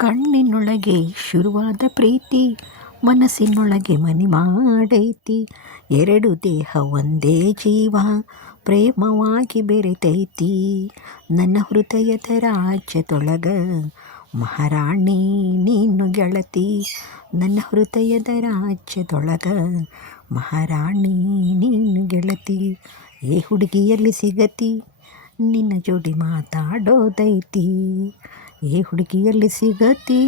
ಕಣ್ಣಿನೊಳಗೆ ಶುರುವಾದ ಪ್ರೀತಿ, ಮನಸ್ಸಿನೊಳಗೆ ಮನೆ ಮಾಡೈತಿ. ಎರಡು ದೇಹ ಒಂದೇ ಜೀವ, ಪ್ರೇಮವಾಗಿ ಬೆರೆತೈತಿ. ನನ್ನ ಹೃದಯದ ರಾಜ್ಯದೊಳಗ ಮಹಾರಾಣಿ ನೀನು ಗೆಳತಿ. ನನ್ನ ಹೃದಯದ ರಾಜ್ಯದೊಳಗ ಮಹಾರಾಣಿ ನೀನು ಗೆಳತಿ. ಏ ಹುಡುಗಿಯಲ್ಲಿ ಸಿಗತಿ, ನಿನ್ನ ಜೋಡಿ ಮಾತಾಡೋದೈತಿ. ಏ ಹುಡುಗಿಯಲ್ಲಿ ಸಿಗತಿ,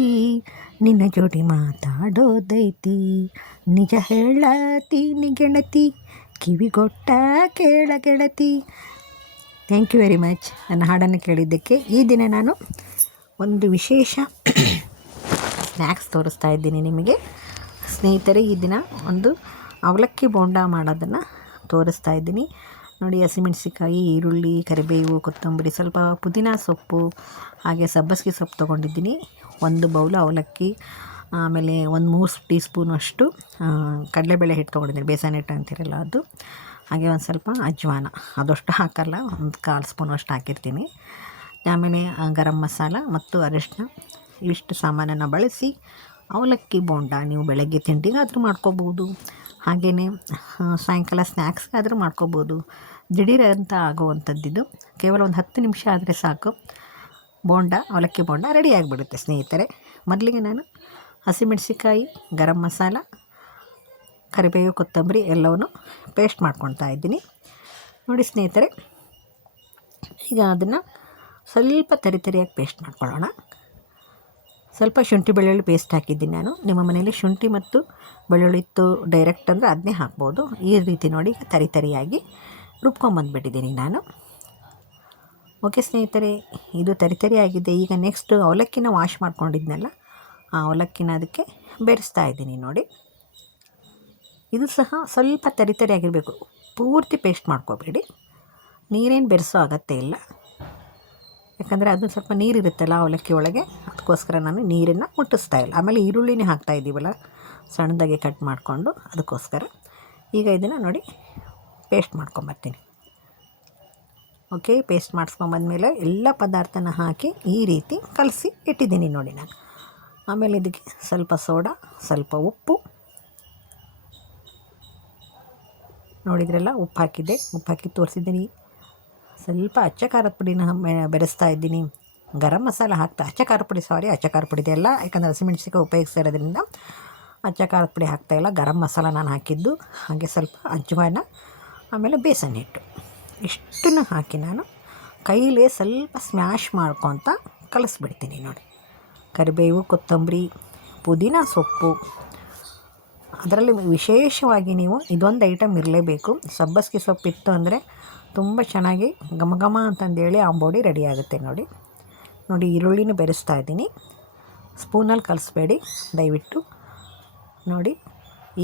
ನಿನ್ನ ಜೋಡಿ ಮಾತಾಡೋದೈತಿ. ನಿಜ ಹೇಳತೀನಿ ಗೆಳತಿ, ಕಿವಿಗೊಟ್ಟ ಕೇಳ ಗೆಳತಿ. ಥ್ಯಾಂಕ್ ಯು ವೆರಿ ಮಚ್ ನನ್ನ ಹಾಡನ್ನು ಕೇಳಿದ್ದಕ್ಕೆ ಈ ದಿನ ನಾನು ಒಂದು ವಿಶೇಷ ಸ್ನ್ಯಾಕ್ಸ್ ತೋರಿಸ್ತಾ ಇದ್ದೀನಿ ನಿಮಗೆ. ಸ್ನೇಹಿತರೆ, ಈ ದಿನ ಒಂದು ಅವಲಕ್ಕಿ ಬೋಂಡ ಮಾಡೋದನ್ನು ತೋರಿಸ್ತಾ ಇದ್ದೀನಿ. ನೋಡಿ ಹಸಿಮೆಣಸಿಕಾಯಿ ಈರುಳ್ಳಿ, ಕರಿಬೇವು, ಕೊತ್ತಂಬರಿ, ಸ್ವಲ್ಪ ಪುದೀನ ಸೊಪ್ಪು, ಹಾಗೆ ಸಬ್ಬಸಿಗೆ ಸೊಪ್ಪು ತೊಗೊಂಡಿದ್ದೀನಿ. ಒಂದು ಬೌಲು ಅವಲಕ್ಕಿ, ಆಮೇಲೆ ಒಂದು ಮೂರು ಟೀ ಸ್ಪೂನಷ್ಟು ಕಡಲೆಬೇಳೆ ಹಿಟ್ಟು ತೊಗೊಂಡಿದ್ದೀನಿ. ಬೇಸನ್ ಹಿಟ್ಟು ಅಂತಿರಲ್ಲ ಅದು. ಹಾಗೆ ಒಂದು ಸ್ವಲ್ಪ ಅಜ್ವಾನ. ಅದಷ್ಟು ಹಾಕಲ್ಲ, ಒಂದು ಕಾಲು ಸ್ಪೂನ್ ಅಷ್ಟು ಹಾಕಿರ್ತೀನಿ. ಆಮೇಲೆ ಗರಂ ಮಸಾಲ ಮತ್ತು ಅರಿಶಿನ ಇವಿಷ್ಟು ಸಾಮಾನನ್ನು ಬಳಸಿ ಅವಲಕ್ಕಿ, ಬೋಂಡ, ನೀವು ಬೆಳಗ್ಗೆ ತಿಂಡಿಗಾದರೂ ಮಾಡ್ಕೋಬೋದು. ಹಾಗೆಯೇ ಸಾಯಂಕಾಲ ಸ್ನ್ಯಾಕ್ಸ್ಗಾದರೂ ಮಾಡ್ಕೋಬೋದು. ದಿಢೀರ್ ಅಂತ ಆಗುವಂಥದ್ದಿದು. ಕೇವಲ ಒಂದು ಹತ್ತು ನಿಮಿಷ ಆದರೆ ಸಾಕು. ಬೋಂಡ, ಅವಲಕ್ಕಿ ಬೋಂಡ ರೆಡಿ ಆಗಿಬಿಡುತ್ತೆ ಸ್ನೇಹಿತರೆ. ಮೊದಲಿಗೆ ನಾನು ಹಸಿಮೆಣಸಿಕಾಯಿ ಗರಂ ಮಸಾಲ, ಕರಿಬೇವು, ಕೊತ್ತಂಬರಿ ಎಲ್ಲವನ್ನು ಪೇಸ್ಟ್ ಮಾಡ್ಕೊಳ್ತಾ ಇದ್ದೀನಿ. ನೋಡಿ ಸ್ನೇಹಿತರೆ, ಈಗ ಅದನ್ನು ಸ್ವಲ್ಪ ತರಿತರಿಯಾಗಿ ಪೇಸ್ಟ್ ಮಾಡ್ಕೊಳ್ಳೋಣ. ಸ್ವಲ್ಪ ಶುಂಠಿ ಬೆಳ್ಳುಳ್ಳಿ ಪೇಸ್ಟ್ ಹಾಕಿದ್ದೀನಿ ನಾನು. ನಿಮ್ಮ ಮನೆಯಲ್ಲಿ ಶುಂಠಿ ಮತ್ತು ಬೆಳ್ಳುಳ್ಳಿ ಇತ್ತು ಡೈರೆಕ್ಟ್ ಅಂದರೆ ಅದನ್ನೇ ಹಾಕ್ಬೋದು. ಈ ರೀತಿ ನೋಡಿ, ತರಿ ತರಿಯಾಗಿ ರುಬ್ಕೊಂಬಂದುಬಿಟ್ಟಿದ್ದೀನಿ ನಾನು. ಓಕೆ ಸ್ನೇಹಿತರೆ, ಇದು ತರಿ ತರಿಯಾಗಿದೆ. ಈಗ ನೆಕ್ಸ್ಟ್ ಅವಲಕ್ಕಿನ ವಾಶ್ ಮಾಡ್ಕೊಂಡಿದ್ನಲ್ಲ, ಆ ಅವಲಕ್ಕಿನ ಅದಕ್ಕೆ ಬೆರೆಸ್ತಾ ಇದ್ದೀನಿ ನೋಡಿ. ಇದು ಸಹ ಸ್ವಲ್ಪ ತರಿ ತರಿಯಾಗಿರಬೇಕು. ಪೂರ್ತಿ ಪೇಸ್ಟ್ ಮಾಡ್ಕೋಬೇಡಿ. ನೀರೇನು ಬೆರೆಸೋ ಅಗತ್ಯ ಇಲ್ಲ. ಯಾಕಂದರೆ ಅದು ಸ್ವಲ್ಪ ನೀರಿರುತ್ತಲ್ಲ ಅವಲಕ್ಕಿ ಒಳಗೆ ಅದಕ್ಕೋಸ್ಕರ ನಾನು ನೀರನ್ನು ಮುಟ್ಟಿಸ್ತಾ ಇಲ್ಲ. ಆಮೇಲೆ ಈರುಳ್ಳಿನೇ ಹಾಕ್ತಾ ಇದ್ದೀವಲ್ಲ, ಸಣ್ಣದಾಗಿ ಕಟ್ ಮಾಡಿಕೊಂಡು ಅದಕ್ಕೋಸ್ಕರ. ಈಗ ಇದನ್ನು ನೋಡಿ ಪೇಸ್ಟ್ ಮಾಡ್ಕೊಂಬರ್ತೀನಿ. ಓಕೆ ಪೇಸ್ಟ್ ಮಾಡಿಸ್ಕೊಂಬಂದಮೇಲೆ ಎಲ್ಲ ಪದಾರ್ಥನ ಹಾಕಿ ಈ ರೀತಿ ಕಲಸಿ ಇಟ್ಟಿದ್ದೀನಿ ನೋಡಿ ನಾನು. ಆಮೇಲೆ ಇದಕ್ಕೆ ಸ್ವಲ್ಪ ಸೋಡಾ, ಸ್ವಲ್ಪ ಉಪ್ಪು. ನೋಡಿದ್ರಲ್ಲ, ಉಪ್ಪು ಹಾಕಿದ್ದೆ, ಉಪ್ಪು ಹಾಕಿ ತೋರಿಸಿದ್ದೀನಿ. ಸ್ವಲ್ಪ ಅಚ್ಚ ಖಾರದ ಪುಡಿನ ಬೆರೆಸ್ತಾ ಇದ್ದೀನಿ. ಗರಂ ಮಸಾಲ ಹಾಕ್ತಾ, ಅಚ್ಚ ಖಾರ ಪುಡಿ ಸಾರಿ ಅಚ್ಚ ಖಾರ ಪುಡಿ ಇದೆಲ್ಲ, ಯಾಕಂದರೆ ಹಸಿಮೆಣ್ಸಿನ್ಕಾಯಿ ಉಪಯೋಗಿಸಿರೋದ್ರಿಂದ ಅಚ್ಚ ಖಾರದ ಪುಡಿ ಹಾಕ್ತಾಯಿಲ್ಲ ಗರಂ ಮಸಾಲ ನಾನು ಹಾಕಿದ್ದು. ಹಾಗೆ ಸ್ವಲ್ಪ ಅಜ್ವಾನ ಆಮೇಲೆ ಬೇಸನ್ ಹಿಟ್ಟು. ಇಷ್ಟನ್ನು ಹಾಕಿ ನಾನು ಕೈಲೇ ಸ್ವಲ್ಪ ಸ್ಮ್ಯಾಶ್ ಮಾಡ್ಕೊತ ಕಲಿಸ್ಬಿಡ್ತೀನಿ ನೋಡಿ. ಕರಿಬೇವು, ಕೊತ್ತಂಬರಿ, ಪುದೀನ ಸೊಪ್ಪು. ಅದರಲ್ಲಿ ವಿಶೇಷವಾಗಿ ನೀವು ಇದೊಂದು ಐಟಮ್ ಇರಲೇಬೇಕು. ಸಬ್ಬಸ್ಗೆ ಸೊಪ್ಪು ಇತ್ತು ಅಂದರೆ ತುಂಬ ಚೆನ್ನಾಗಿ ಘಮ ಘಮ ಅಂತಂದೇಳಿ ಆಂಬೋಡಿ ರೆಡಿ ಆಗುತ್ತೆ ನೋಡಿ. ನೋಡಿ ಈರುಳ್ಳಿನೂ ಬೆರೆಸ್ತಾ ಇದ್ದೀನಿ. ಸ್ಪೂನಲ್ಲಿ ಕಲಿಸ್ಬೇಡಿ, ದಯವಿಟ್ಟು. ನೋಡಿ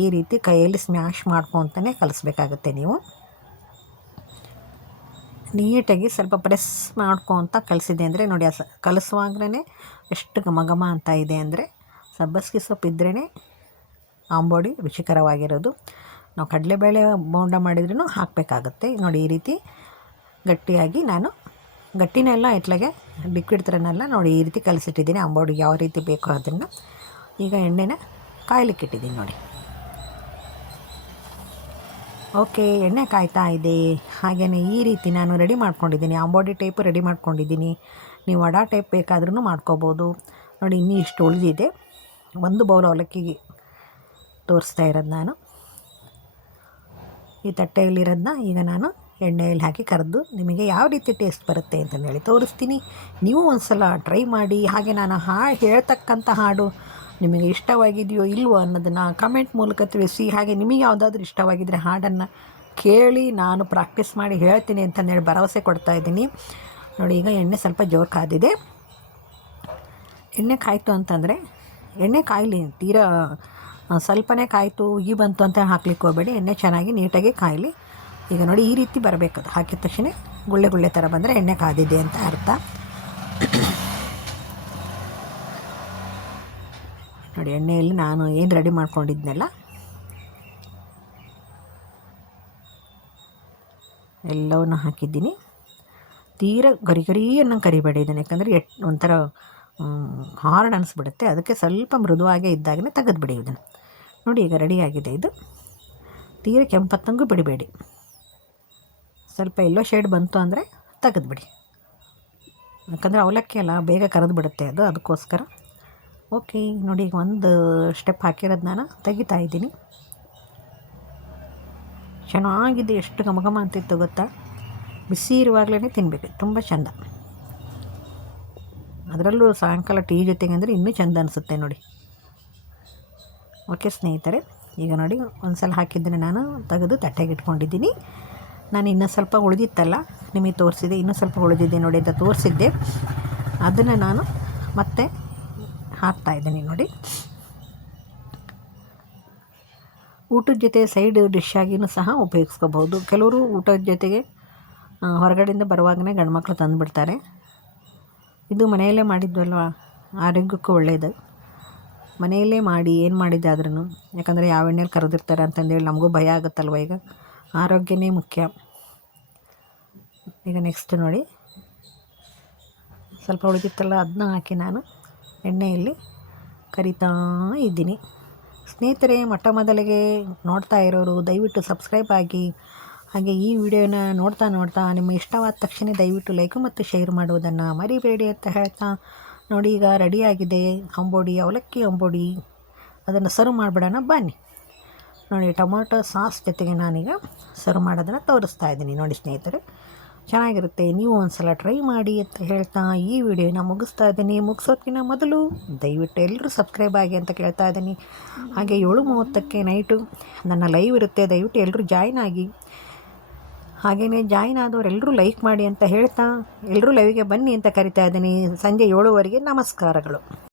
ಈ ರೀತಿ ಕೈಯಲ್ಲಿ ಸ್ಮ್ಯಾಶ್ ಮಾಡ್ಕೊತಾನೆ ಕಲಿಸ್ಬೇಕಾಗುತ್ತೆ ನೀವು. ನೀಟಾಗಿ ಸ್ವಲ್ಪ ಪ್ರೆಸ್ ಮಾಡ್ಕೊತ ಕಲಿಸಿದೆ ಅಂದರೆ ನೋಡಿ ಅಸ ಕಲಿಸುವಾಗ್ಲೇ ಎಷ್ಟು ಘಮ ಘಮ ಅಂತ ಇದೆ ಅಂದರೆ ಸಬ್ಬಸ್ಗೆ ಸೊಪ್ಪು ಇದ್ರೇ ಆಂಬೋಡಿ ರುಚಿಕರವಾಗಿರೋದು. ನಾವು ಕಡಲೆಬೇಳೆ ಬೋಂಡ ಮಾಡಿದ್ರೂ ಹಾಕಬೇಕಾಗುತ್ತೆ. ನೋಡಿ ಈ ರೀತಿ ಗಟ್ಟಿಯಾಗಿ ನಾನು ಗಟ್ಟಿನೆಲ್ಲ ಇಟ್ಲಾಗೆ ಲಿಕ್ವಿಡ್ ಥರನೆಲ್ಲ ನೋಡಿ ಈ ರೀತಿ ಕಲಸಿಟ್ಟಿದ್ದೀನಿ. ಅಂಬೋಡಿ ಯಾವ ರೀತಿ ಬೇಕೋ ಅದನ್ನು ಈಗ ಎಣ್ಣೆನ ಕಾಯಲಿಕ್ಕೆ ಇಟ್ಟಿದ್ದೀನಿ ನೋಡಿ. ಓಕೆ, ಎಣ್ಣೆ ಕಾಯ್ತಾ ಇದೆ. ಹಾಗೆಯೇ ಈ ರೀತಿ ನಾನು ರೆಡಿ ಮಾಡ್ಕೊಂಡಿದ್ದೀನಿ. ಅಂಬೋಡಿ ಟೈಪ್ ರೆಡಿ ಮಾಡ್ಕೊಂಡಿದ್ದೀನಿ. ನೀವು ವಡಾ ಟೈಪ್ ಬೇಕಾದ್ರೂ ಮಾಡ್ಕೋಬೋದು. ನೋಡಿ ಇನ್ನೂ ಇಷ್ಟು ಉಳಿದಿದೆ. ಒಂದು ಬೌಲ್ ಅವಲಕ್ಕಿಗೆ ತೋರಿಸ್ತಾ ಇರೋದು ನಾನು. ಈ ತಟ್ಟೆಯಲ್ಲಿರೋದನ್ನ ಈಗ ನಾನು ಎಣ್ಣೆಯಲ್ಲಿ ಹಾಕಿ ಕರೆದು ನಿಮಗೆ ಯಾವ ರೀತಿ ಟೇಸ್ಟ್ ಬರುತ್ತೆ ಅಂತಂದೇಳಿ ತೋರಿಸ್ತೀನಿ. ನೀವು ಒಂದು ಸಲ ಟ್ರೈ ಮಾಡಿ, ಹಾಗೆ ನಾನು ಹಾಡು ಹೇಳ್ತಕ್ಕಂಥ ಹಾಡು ನಿಮಗೆ ಇಷ್ಟವಾಗಿದೆಯೋ ಇಲ್ವೋ ಅನ್ನೋದನ್ನು ಕಮೆಂಟ್ ಮೂಲಕ ತಿಳಿಸಿ, ಹಾಗೆ ನಿಮಗೆ ಯಾವುದಾದ್ರೂ ಇಷ್ಟವಾಗಿದ್ದರೆ ಹಾಡನ್ನು ಕೇಳಿ ನಾನು ಪ್ರಾಕ್ಟೀಸ್ ಮಾಡಿ ಹೇಳ್ತೀನಿ ಅಂತಂದೇಳಿ ಭರವಸೆ ಕೊಡ್ತಾ ಇದ್ದೀನಿ. ನೋಡಿ, ಈಗ ಎಣ್ಣೆ ಸ್ವಲ್ಪ ಜೋರು ಕಾದಿದೆ. ಎಣ್ಣೆ ಕಾಯಿತು ಅಂತಂದರೆ, ಎಣ್ಣೆ ಕಾಯಲಿ, ತೀರಾ ಸ್ವಲ್ಪನೇ ಕಾಯಿತು ಈ ಬಂತು ಅಂತ ಹಾಕ್ಲಿಕ್ಕೆ ಹೋಗಬೇಡಿ. ಎಣ್ಣೆ ಚೆನ್ನಾಗಿ ನೀಟಾಗಿ ಕಾಯಲಿ. ಈಗ ನೋಡಿ ಈ ರೀತಿ ಬರಬೇಕು ಅದು. ಹಾಕಿದ ತಕ್ಷಣ ಗುಳ್ಳೆ ಗುಳ್ಳೆ ಥರ ಬಂದರೆ ಎಣ್ಣೆ ಕಾದಿದೆ ಅಂತ ಅರ್ಥ. ನೋಡಿ ಎಣ್ಣೆಯಲ್ಲಿ ನಾನು ಏನು ರೆಡಿ ಮಾಡ್ಕೊಂಡಿದ್ನೆಲ್ಲ? ಎಲ್ಲವನ್ನು ಹಾಕಿದ್ದೀನಿ. ತೀರ ಗರಿ ಗರಿ ಅನ್ನೋ ಕರಿಬೇಡಿ ಇದನ್ನು. ಯಾಕಂದರೆ ಎಟ್ ಒಂಥರ ಹಾರ್ಡ್ ಅನಿಸ್ಬಿಡುತ್ತೆ. ಅದಕ್ಕೆ ಸ್ವಲ್ಪ ಮೃದುವಾಗೇ ಇದ್ದಾಗಲೇ ತೆಗೆದುಬಿಡಿ ಇದನ್ನು. ನೋಡಿ ಈಗ ರೆಡಿಯಾಗಿದೆ ಇದು. ತೀರ ಕೆಂಪತ್ತಂಗೂ ಬಿಡಬೇಡಿ. ಸ್ವಲ್ಪ ಎಲ್ಲೋ ಶೇಡ್ ಬಂತು ಅಂದರೆ ತೆಗೆದುಬಿಡಿ. ಯಾಕಂದರೆ ಅವಲಕ್ಕಿ ಅಲ್ಲ ಬೇಗ ಕರೆದು ಬಿಡುತ್ತೆ ಅದು, ಅದಕ್ಕೋಸ್ಕರ. ಓಕೆ ನೋಡಿ ಈಗ ಒಂದು ಸ್ಟೆಪ್ ಹಾಕಿರೋದು ನಾನು ತೆಗಿತಾ ಇದ್ದೀನಿ. ಚೆನ್ನಾಗಿದೆ, ಎಷ್ಟು ಘಮ ಘಮ ಅಂತಿತ್ತು ಗೊತ್ತಾ? ಬಿಸಿ ಇರುವಾಗಲೇ ತಿನ್ನಬೇಕು ತುಂಬ ಚೆಂದ. ಅದರಲ್ಲೂ ಸಾಯಂಕಾಲ ಟೀ ಜೊತೆಗೆ ಅಂದರೆ ಇನ್ನೂ ಚೆಂದ ಅನಿಸುತ್ತೆ ನೋಡಿ. ಓಕೆ ಸ್ನೇಹಿತರೆ, ಈಗ ನೋಡಿ ಒಂದು ಸಲ ಹಾಕಿದ್ದೀನಿ ನಾನು ತೆಗೆದು ತಟ್ಟೆಗೆ ಇಟ್ಕೊಂಡಿದ್ದೀನಿ. ನಾನು ಇನ್ನೂ ಸ್ವಲ್ಪ ಉಳಿದಿತ್ತಲ್ಲ, ನಿಮಗೆ ತೋರಿಸಿದೆ, ಇನ್ನೂ ಸ್ವಲ್ಪ ಉಳಿದಿದ್ದೆ ನೋಡಿ ಅಂತ ತೋರಿಸಿದ್ದೆ. ಅದನ್ನು ನಾನು ಮತ್ತೆ ಹಾಕ್ತಾಯಿದ್ದೀನಿ ನೋಡಿ. ಊಟದ ಜೊತೆ ಸೈಡ್ ಡಿಶ್ ಆಗಿಯೂ ಸಹ ಉಪಯೋಗಿಸ್ಕೋಬಹುದು. ಕೆಲವರು ಊಟದ ಜೊತೆಗೆ ಹೊರಗಡೆಯಿಂದ ಬರುವಾಗಲೇ ಗಂಡು ಮಕ್ಕಳು ತಂದುಬಿಡ್ತಾರೆ. ಇದು ಮನೆಯಲ್ಲೇ ಮಾಡಿದ್ವಲ್ವ? ಆರೋಗ್ಯಕ್ಕೂ ಒಳ್ಳೆಯದು ಮನೆಯಲ್ಲೇ ಮಾಡಿ ಏನು ಮಾಡಿದ್ದೆ ಆದ್ರೂ ಯಾಕಂದರೆ ಯಾವ ಎಣ್ಣೆಲಿ ಕರೆದಿರ್ತಾರೆ ಅಂತಂದೇಳಿ ನಮಗೂ ಭಯ ಆಗುತ್ತಲ್ವ ಈಗ? ಆರೋಗ್ಯನೇ ಮುಖ್ಯ. ಈಗ ನೆಕ್ಸ್ಟ್ ನೋಡಿ. ಸ್ವಲ್ಪ ಉಳಿದಿತ್ತಲ್ಲ ಅದನ್ನ ಹಾಕಿ ನಾನು ಎಣ್ಣೆಯಲ್ಲಿ ಕರಿತಾ ಇದ್ದೀನಿ. ಸ್ನೇಹಿತರೆ, ಮೊಟ್ಟ ಮೊದಲಿಗೆ ನೋಡ್ತಾ ಇರೋರು ದಯವಿಟ್ಟು ಸಬ್ಸ್ಕ್ರೈಬ್ ಆಗಿ, ಹಾಗೆ ಈ ವಿಡಿಯೋನ ನೋಡ್ತಾ ನೋಡ್ತಾ ನಿಮ್ಮ ಇಷ್ಟವಾದ ತಕ್ಷಣ ದಯವಿಟ್ಟು ಲೈಕು ಮತ್ತು ಶೇರ್ ಮಾಡುವುದನ್ನು ಮರಿಬೇಡಿ ಅಂತ ಹೇಳ್ತಾ ನೋಡಿ, ಈಗ ರೆಡಿಯಾಗಿದೆ ಅಂಬೋಡಿ, ಅವಲಕ್ಕಿ ಅಂಬೋಡಿ. ಅದನ್ನು ಸರ್ವ್ ಮಾಡಿಬಿಡೋಣ. ಬನ್ನಿ. ನೋಡಿ, ಟೊಮೊಟೊ ಸಾಸ್ ಜೊತೆಗೆ ನಾನೀಗ ಸರ್ವ್ ಮಾಡೋದನ್ನು ತೋರಿಸ್ತಾ ಇದ್ದೀನಿ. ನೋಡಿ ಸ್ನೇಹಿತರೆ, ಚೆನ್ನಾಗಿರುತ್ತೆ. ನೀವು ಒಂದ್ಸಲ ಟ್ರೈ ಮಾಡಿ ಅಂತ ಹೇಳ್ತಾ ಈ ವಿಡಿಯೋನ ಮುಗಿಸ್ತಾ ಇದ್ದೀನಿ. ಮುಗಿಸೋದಕ್ಕಿಂತ ಮೊದಲು ದಯವಿಟ್ಟು ಎಲ್ಲರೂ ಸಬ್ಸ್ಕ್ರೈಬ್ ಆಗಿ ಅಂತ ಕೇಳ್ತಾ ಇದ್ದೀನಿ. ಹಾಗೆ ಏಳು ಮೂವತ್ತಕ್ಕೆ ನೈಟು ನನ್ನ ಲೈವ್ ಇರುತ್ತೆ. ದಯವಿಟ್ಟು ಎಲ್ಲರೂ ಜಾಯ್ನ್ ಆಗಿ. ಹಾಗೆಯೇ ಜಾಯಿನ್ ಆದವರೆಲ್ಲರೂ ಲೈಕ್ ಮಾಡಿ ಅಂತ ಹೇಳ್ತಾ ಎಲ್ಲರೂ ಲೈವ್ಗೆ ಬನ್ನಿ ಅಂತ ಕರಿತಾ ಇದ್ದೀನಿ. ಸಂಜೆ ಏಳುವರೆಗೆ ನಮಸ್ಕಾರಗಳು.